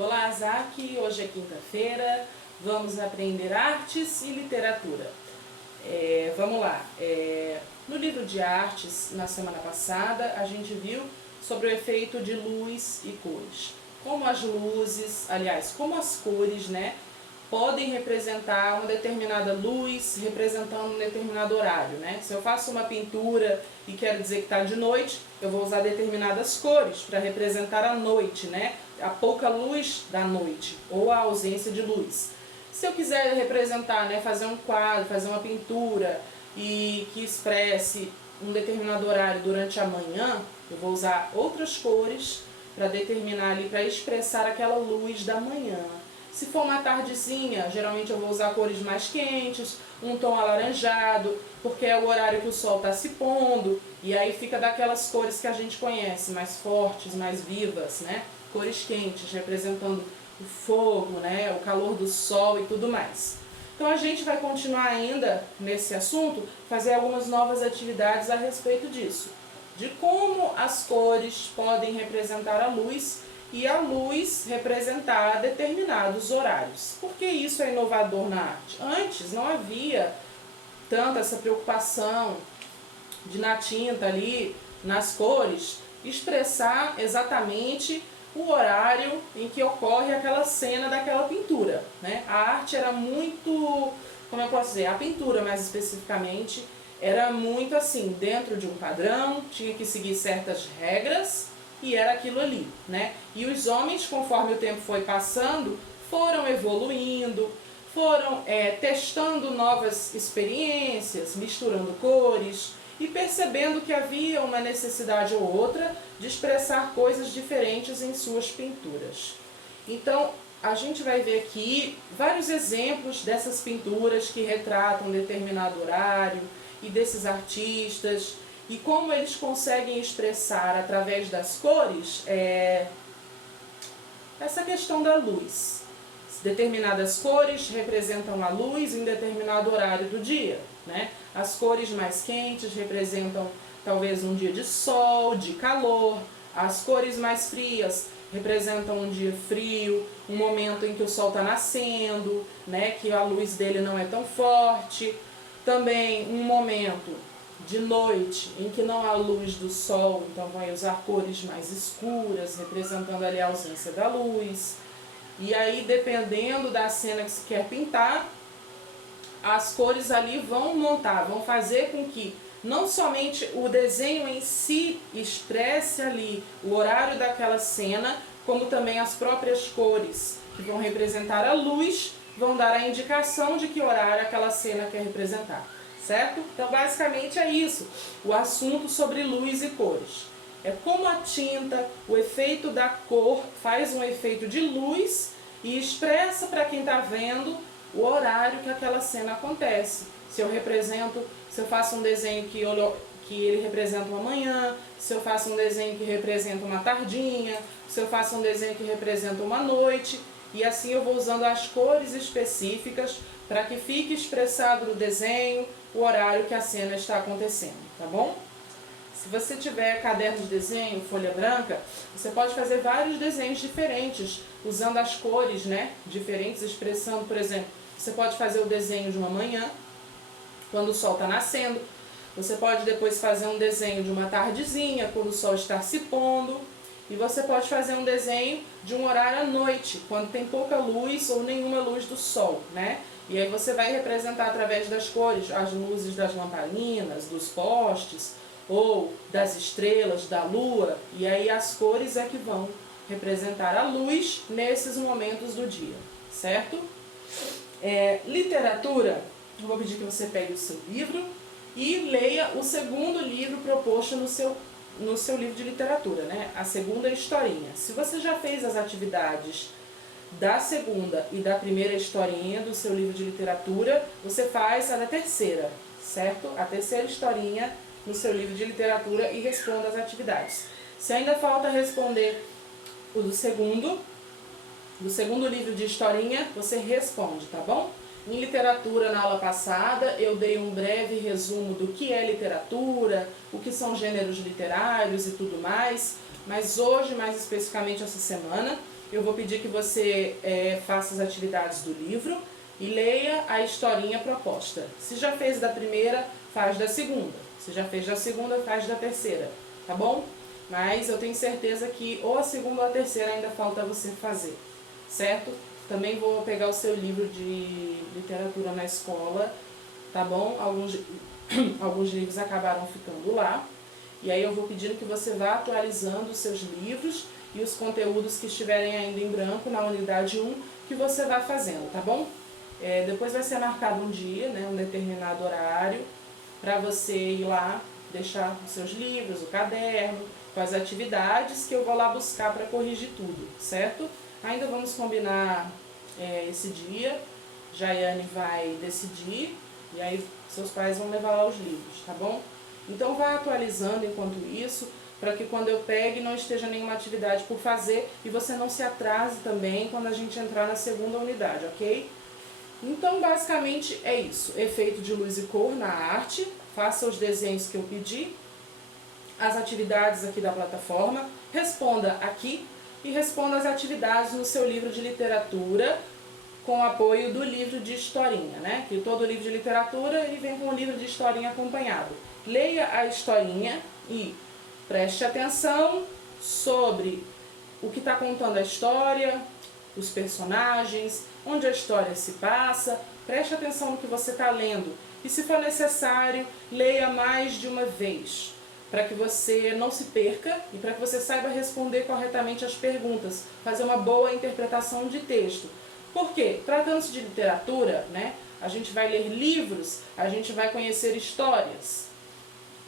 Olá, Zac! Hoje é quinta-feira, vamos aprender artes e literatura. Vamos lá. No livro de artes, na semana passada, a gente viu sobre o efeito de luz e cores. Como as luzes, aliás, como as cores, né, podem representar uma determinada luz, representando um determinado horário, né? Se eu faço uma pintura e quero dizer que está de noite, eu vou usar determinadas cores para representar a noite, né? A pouca luz da noite, ou a ausência de luz. Se eu quiser representar, né, fazer um quadro, fazer uma pintura e que expresse um determinado horário durante a manhã, eu vou usar outras cores para determinar ali, para expressar aquela luz da manhã. Se for uma tardezinha, geralmente eu vou usar cores mais quentes, um tom alaranjado, porque é o horário que o sol está se pondo, e aí fica daquelas cores que a gente conhece, mais fortes, mais vivas, né? Cores quentes, representando o fogo, né? O calor do sol e tudo mais. Então a gente vai continuar ainda nesse assunto, fazer algumas novas atividades a respeito disso. De como as cores podem representar a luz e a luz representar determinados horários. Por que isso é inovador na arte? Antes não havia tanta essa preocupação de na tinta ali, nas cores, expressar exatamente o horário em que ocorre aquela cena daquela pintura, né? A arte era muito, como eu posso dizer, a pintura mais especificamente, era muito assim, dentro de um padrão, tinha que seguir certas regras, e era aquilo ali, né? E os homens, conforme o tempo foi passando, foram evoluindo, foram testando novas experiências, misturando cores e percebendo que havia uma necessidade ou outra de expressar coisas diferentes em suas pinturas. Então, a gente vai ver aqui vários exemplos dessas pinturas que retratam determinado horário e desses artistas, e como eles conseguem expressar através das cores essa questão da luz. Determinadas cores representam a luz em determinado horário do dia, né? As cores mais quentes representam talvez um dia de sol, de calor. As cores mais frias representam um dia frio, um momento em que o sol está nascendo, né? Que a luz dele não é tão forte. Também um momento de noite, em que não há luz do sol, então vai usar cores mais escuras, representando ali a ausência da luz. E aí, dependendo da cena que se quer pintar, as cores ali vão montar, vão fazer com que não somente o desenho em si expresse ali o horário daquela cena, como também as próprias cores que vão representar a luz, vão dar a indicação de que horário aquela cena quer representar. Certo? Então, basicamente é isso, o assunto sobre luz e cores. É como a tinta, o efeito da cor faz um efeito de luz e expressa para quem está vendo o horário que aquela cena acontece. Se eu faço um desenho que ele representa uma manhã, se eu faço um desenho que representa uma tardinha, se eu faço um desenho que representa uma noite, e assim eu vou usando as cores específicas para que fique expressado no desenho o horário que a cena está acontecendo, tá bom? Se você tiver caderno de desenho, folha branca, você pode fazer vários desenhos diferentes, usando as cores, né, diferentes, expressando, por exemplo, você pode fazer o desenho de uma manhã, quando o sol está nascendo, você pode depois fazer um desenho de uma tardezinha, quando o sol está se pondo, e você pode fazer um desenho de um horário à noite, quando tem pouca luz ou nenhuma luz do sol, né? E aí você vai representar através das cores, as luzes das lamparinas, dos postes, ou das estrelas, da lua, e aí as cores é que vão representar a luz nesses momentos do dia, certo? Literatura, eu vou pedir que você pegue o seu livro e leia o segundo livro proposto no seu livro de literatura, né? A segunda historinha. Se você já fez as atividades da segunda e da primeira historinha do seu livro de literatura, você faz a da terceira, certo? A terceira historinha no seu livro de literatura e responda as atividades. Se ainda falta responder o do segundo livro de historinha, você responde, tá bom? Em literatura, na aula passada, eu dei um breve resumo do que é literatura, o que são gêneros literários e tudo mais. mas hoje, mais especificamente essa semana, eu vou pedir que você faça as atividades do livro e leia a historinha proposta. Se já fez da primeira, faz da segunda. Se já fez da segunda, faz da terceira, tá bom? Mas eu tenho certeza que ou a segunda ou a terceira ainda falta você fazer, certo? Também vou pegar o seu livro de literatura na escola, tá bom? Alguns livros acabaram ficando lá. E aí eu vou pedindo que você vá atualizando os seus livros e os conteúdos que estiverem ainda em branco na unidade 1, que você vai fazendo, tá bom? Depois vai ser marcado um dia, né, um determinado horário, para você ir lá, deixar os seus livros, o caderno, com as atividades que eu vou lá buscar para corrigir tudo, certo? Ainda vamos combinar esse dia, Jaiane vai decidir, e aí seus pais vão levar lá os livros, tá bom? Então vá atualizando enquanto isso, para que quando eu pegue não esteja nenhuma atividade por fazer e você não se atrase também quando a gente entrar na segunda unidade, ok? Então basicamente é isso, efeito de luz e cor na arte, faça os desenhos que eu pedi, as atividades aqui da plataforma, responda aqui e responda as atividades no seu livro de literatura, com o apoio do livro de historinha, né? Que todo livro de literatura ele vem com o livro de historinha acompanhado. Leia a historinha e preste atenção sobre o que está contando a história, os personagens, onde a história se passa. Preste atenção no que você está lendo. E se for necessário, leia mais de uma vez, para que você não se perca e para que você saiba responder corretamente as perguntas, fazer uma boa interpretação de texto. Por quê? Tratando-se de literatura, né, a gente vai ler livros, a gente vai conhecer histórias.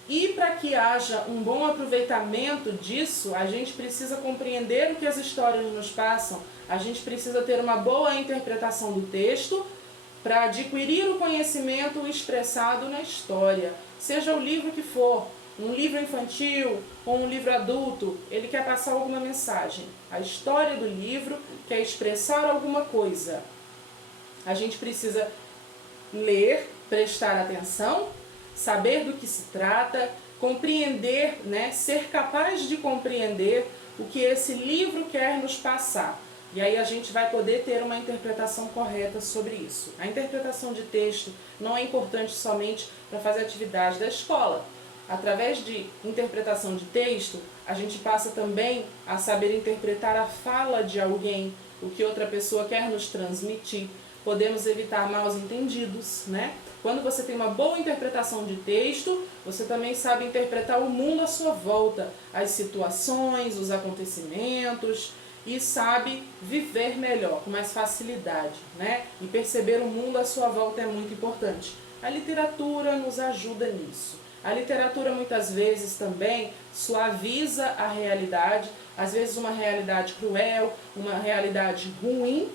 E para que haja um bom aproveitamento disso, a gente precisa compreender o que as histórias nos passam, a gente precisa ter uma boa interpretação do texto para adquirir o conhecimento expressado na história. Seja o livro que for, um livro infantil ou um livro adulto, ele quer passar alguma mensagem. A história do livro quer expressar alguma coisa. A gente precisa ler, prestar atenção, saber do que se trata, compreender, né, ser capaz de compreender o que esse livro quer nos passar. E aí a gente vai poder ter uma interpretação correta sobre isso. A interpretação de texto não é importante somente para fazer atividade da escola. Através de interpretação de texto, a gente passa também a saber interpretar a fala de alguém, o que outra pessoa quer nos transmitir. Podemos evitar maus entendidos, né? Quando você tem uma boa interpretação de texto, você também sabe interpretar o mundo à sua volta, as situações, os acontecimentos, e sabe viver melhor, com mais facilidade, né? E perceber o mundo à sua volta é muito importante. A literatura nos ajuda nisso. A literatura muitas vezes também suaviza a realidade, às vezes uma realidade cruel, uma realidade ruim,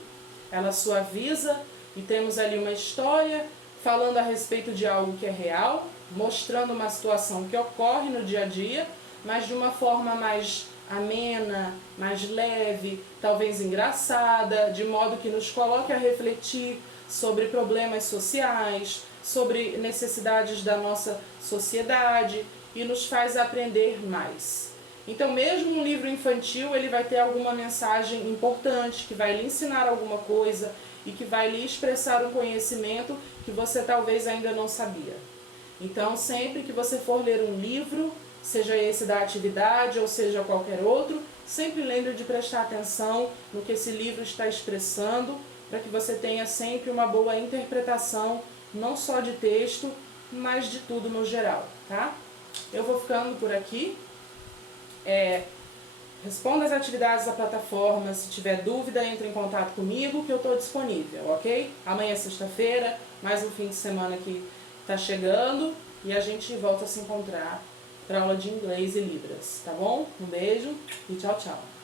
ela suaviza e temos ali uma história falando a respeito de algo que é real, mostrando uma situação que ocorre no dia a dia, mas de uma forma mais amena, mais leve, talvez engraçada, de modo que nos coloque a refletir sobre problemas sociais, sobre necessidades da nossa sociedade e nos faz aprender mais. Então, mesmo um livro infantil, ele vai ter alguma mensagem importante, que vai lhe ensinar alguma coisa e que vai lhe expressar um conhecimento que você talvez ainda não sabia. Então, sempre que você for ler um livro, seja esse da atividade ou seja qualquer outro, sempre lembre de prestar atenção no que esse livro está expressando, para que você tenha sempre uma boa interpretação, não só de texto, mas de tudo no geral, tá? Eu vou ficando por aqui. Responda as atividades da plataforma, se tiver dúvida, entre em contato comigo que eu estou disponível, ok? Amanhã é sexta-feira, mais um fim de semana que está chegando e a gente volta a se encontrar para aula de inglês e libras, tá bom? Um beijo e tchau, tchau!